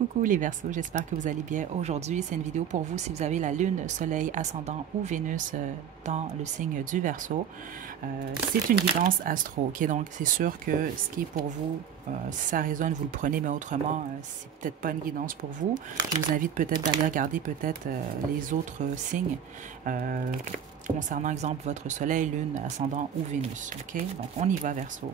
Coucou les Verseaux, j'espère que vous allez bien. Aujourd'hui, c'est une vidéo pour vous si vous avez la Lune, Soleil, Ascendant ou Vénus dans le signe du Verseau. C'est une guidance astro, ok? Donc c'est sûr que ce qui est pour vous, si ça résonne, vous le prenez, mais autrement, c'est peut-être pas une guidance pour vous. Je vous invite peut-être d'aller regarder peut-être les autres signes concernant, exemple, votre Soleil, Lune, Ascendant ou Vénus, ok? Donc on y va, Verseau.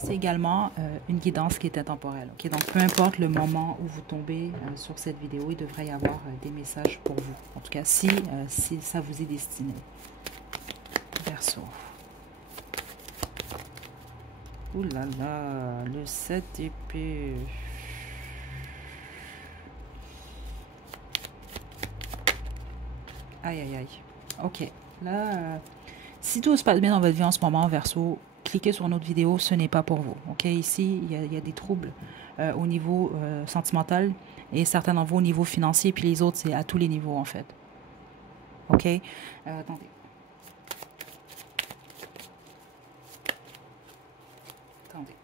C'est également une guidance qui est intemporelle. Okay? Donc, peu importe le moment où vous tombez sur cette vidéo, il devrait y avoir des messages pour vous. En tout cas, si ça vous est destiné. Verseau. Ouh là là, le 7 d'épée. Aïe, aïe, aïe. Ok. Là, si tout se passe bien dans votre vie en ce moment, Verseau, cliquez sur notre vidéo, ce n'est pas pour vous. Ok, ici, il y a des troubles au niveau sentimental et certains d'entre vous au niveau financier, puis les autres, c'est à tous les niveaux, en fait. Ok, attendez. Attendez.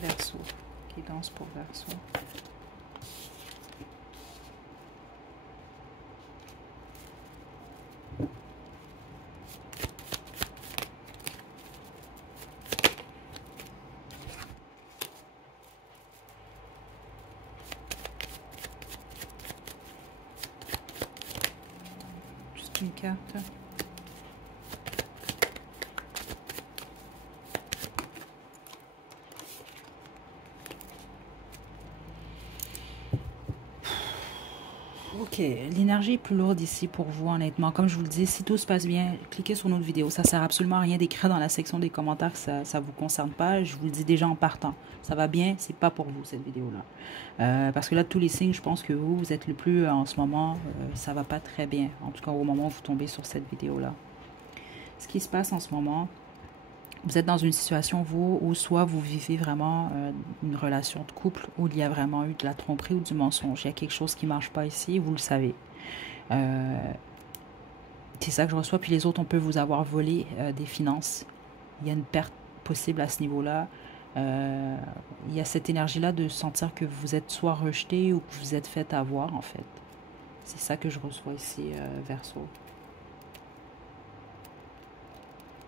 Verseau. Guidance pour Verseau. Une carte. Ok, l'énergie est plus lourde ici pour vous, honnêtement. Comme je vous le dis, si tout se passe bien, cliquez sur notre vidéo. Ça sert absolument à rien d'écrire dans la section des commentaires que ça ne vous concerne pas. Je vous le dis déjà en partant. Ça va bien, c'est pas pour vous cette vidéo-là. Parce que là, tous les signes, je pense que vous êtes le plus en ce moment, ça va pas très bien. En tout cas, au moment où vous tombez sur cette vidéo-là. Ce qui se passe en ce moment, vous êtes dans une situation, vous, où soit vous vivez vraiment une relation de couple où il y a vraiment eu de la tromperie ou du mensonge. Il y a quelque chose qui ne marche pas ici, vous le savez. C'est ça que je reçois. Puis les autres, on peut vous avoir volé des finances. Il y a une perte possible à ce niveau-là. Il y a cette énergie-là de sentir que vous êtes soit rejeté ou que vous êtes fait avoir, en fait. C'est ça que je reçois ici, Verseau.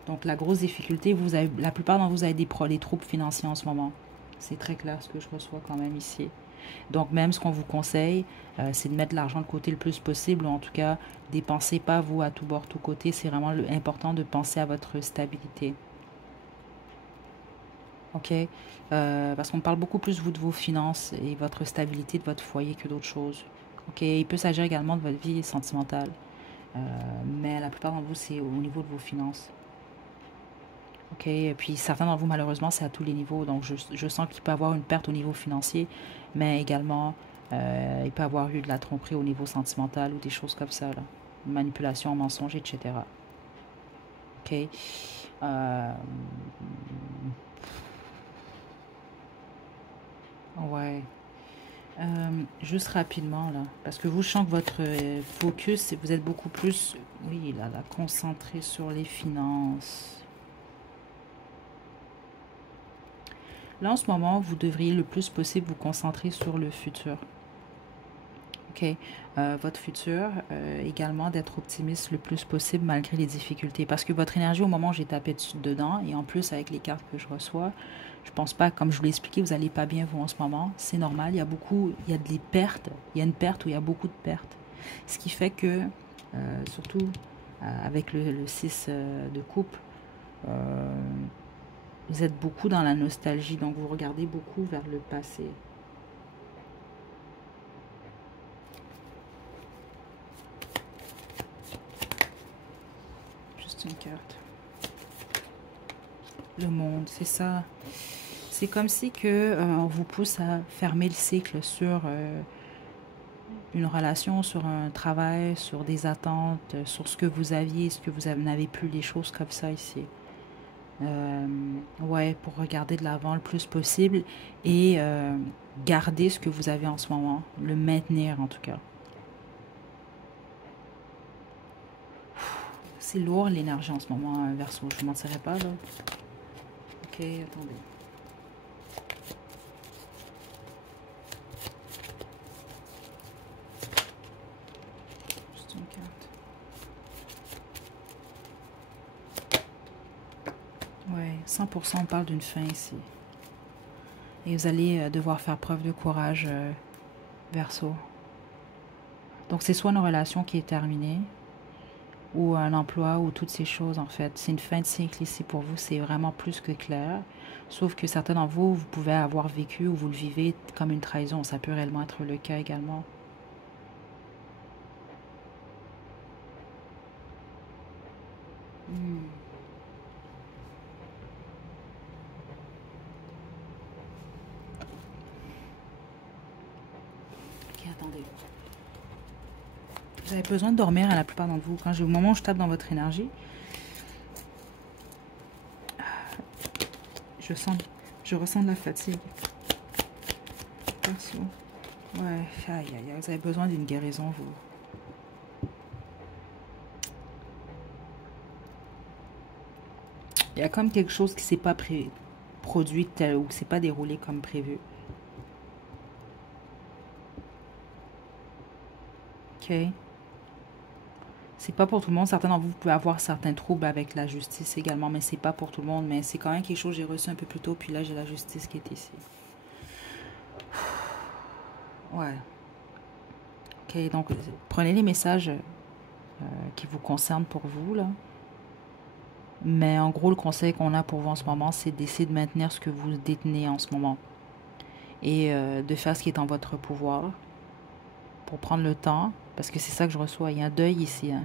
Donc, la grosse difficulté, la plupart d'entre vous avez des troubles financiers en ce moment. C'est très clair ce que je reçois quand même ici. Donc, même ce qu'on vous conseille, c'est de mettre l'argent de côté le plus possible, ou en tout cas, dépensez pas vous à tout bord, tout côté. C'est vraiment important de penser à votre stabilité. OK? Parce qu'on parle beaucoup plus, vous, de vos finances et votre stabilité de votre foyer que d'autres choses. OK? Il peut s'agir également de votre vie sentimentale. Mais la plupart d'entre vous, c'est au niveau de vos finances. OK? Et puis certains d'entre vous, malheureusement, c'est à tous les niveaux. Donc, je sens qu'il peut y avoir une perte au niveau financier, mais également, il peut y avoir eu de la tromperie au niveau sentimental ou des choses comme ça, là. Manipulation, mensonge, etc. OK? Ouais. Juste rapidement, là. Parce que vous, je sens que votre focus, vous êtes beaucoup plus, oui, là, concentré sur les finances. Là, en ce moment, vous devriez le plus possible vous concentrer sur le futur. OK. Votre futur, également d'être optimiste le plus possible malgré les difficultés. Parce que votre énergie, au moment où j'ai tapé dedans, et en plus avec les cartes que je reçois, je pense pas, comme je vous l'ai expliqué, vous n'allez pas bien vous en ce moment. C'est normal, il y a des pertes. Il y a une perte où il y a beaucoup de pertes. Ce qui fait que, surtout avec le 6 de coupe, vous êtes beaucoup dans la nostalgie, donc vous regardez beaucoup vers le passé. Juste une carte. Le monde, c'est ça. C'est comme si on vous pousse à fermer le cycle sur une relation, sur un travail, sur des attentes, sur ce que vous aviez, ce que vous n'avez plus, les choses comme ça ici. Ouais, pour regarder de l'avant le plus possible et garder ce que vous avez en ce moment, le maintenir en tout cas. C'est lourd l'énergie en ce moment, Verseau. Je ne mentirais pas, là. Ok, attendez. Juste une carte. Ouais, 100%, on parle d'une fin ici. Et vous allez devoir faire preuve de courage, Verseau. Donc, c'est soit une relation qui est terminée, ou un emploi, ou toutes ces choses, en fait. C'est une fin de cycle ici pour vous, c'est vraiment plus que clair. Sauf que certains d'entre vous, vous pouvez avoir vécu ou vous le vivez comme une trahison. Ça peut réellement être le cas également. Ok, attendez. Vous avez besoin de dormir à la plupart d'entre vous. Au moment où je tape dans votre énergie, je ressens de la fatigue. Perso. Ouais, aïe, aïe, aïe. Vous avez besoin d'une guérison, vous. Il y a comme quelque chose qui ne s'est pas produit tel, ou qui ne s'est pas déroulé comme prévu. Ok. C'est pas pour tout le monde. Certains d'entre vous pouvez avoir certains troubles avec la justice également, mais c'est pas pour tout le monde. Mais c'est quand même quelque chose que j'ai reçu un peu plus tôt, puis là j'ai la justice qui est ici. Ouais. Ok, donc prenez les messages qui vous concernent pour vous, là. Mais en gros, le conseil qu'on a pour vous en ce moment, c'est d'essayer de maintenir ce que vous détenez en ce moment. Et de faire ce qui est en votre pouvoir pour prendre le temps, parce que c'est ça que je reçois. Il y a un deuil ici, hein.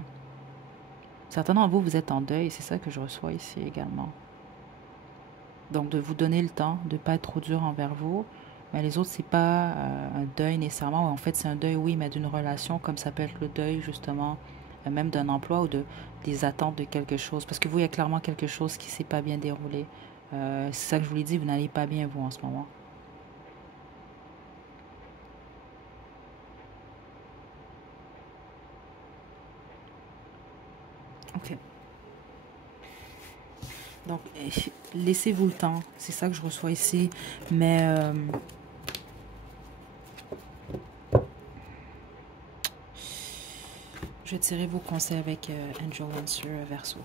Certains d'entre vous, vous êtes en deuil, c'est ça que je reçois ici également. Donc, de vous donner le temps, de ne pas être trop dur envers vous. Mais les autres, c'est pas un deuil nécessairement. En fait, c'est un deuil, oui, mais d'une relation, comme ça peut être le deuil, justement, même d'un emploi ou des attentes de quelque chose. Parce que vous, il y a clairement quelque chose qui ne s'est pas bien déroulé. C'est ça que je vous l'ai dit, vous n'allez pas bien, vous, en ce moment. Ok. Donc, laissez-vous le temps. C'est ça que je reçois ici. Mais je vais tirer vos conseils avec Angel Answer Verseau.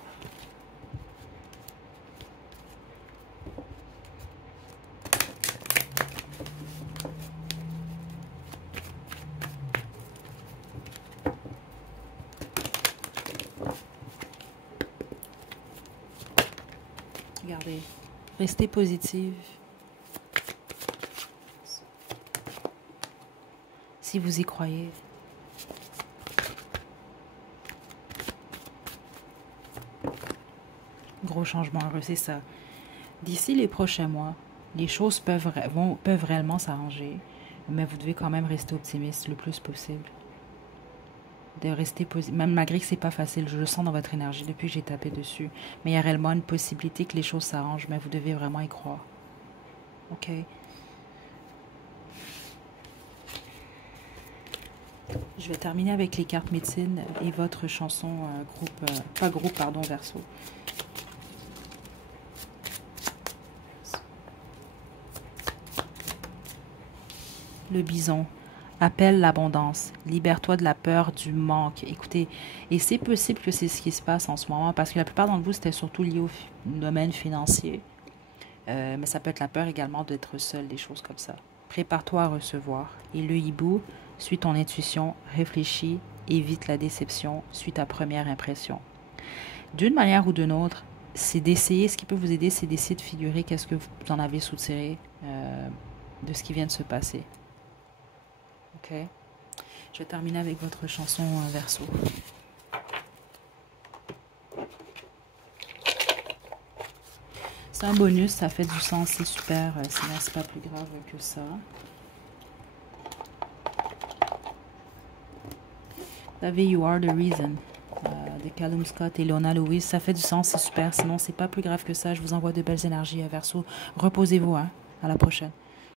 Regardez. Restez positive. Si vous y croyez. Gros changement heureux, c'est ça. D'ici les prochains mois, les choses peuvent réellement s'arranger, mais vous devez quand même rester optimiste le plus possible. De rester positif, même malgré que c'est pas facile, je le sens dans votre énergie depuis que j'ai tapé dessus. Mais il y a réellement une possibilité que les choses s'arrangent, mais vous devez vraiment y croire. Ok? Je vais terminer avec les cartes médecine et votre chanson Verseau. Le bison. Appelle l'abondance. Libère-toi de la peur du manque. Écoutez, et c'est possible que c'est ce qui se passe en ce moment, parce que la plupart d'entre vous, c'était surtout lié au domaine financier. Mais ça peut être la peur également d'être seul, des choses comme ça. Prépare-toi à recevoir. Et le hibou, suis ton intuition, réfléchis, évite la déception, suis ta première impression. D'une manière ou d'une autre, c'est d'essayer, ce qui peut vous aider, c'est d'essayer de figurer qu'est-ce que vous en avez soutiré de ce qui vient de se passer. Ok? Je vais terminer avec votre chanson Verseau. C'est un bonus, ça fait du sens, c'est super. Sinon, c'est pas plus grave que ça. Vous avez You Are the Reason de Callum Scott et Lona Lewis. Ça fait du sens, c'est super. Sinon, c'est pas plus grave que ça. Je vous envoie de belles énergies à Verseau. Reposez-vous, hein. À la prochaine.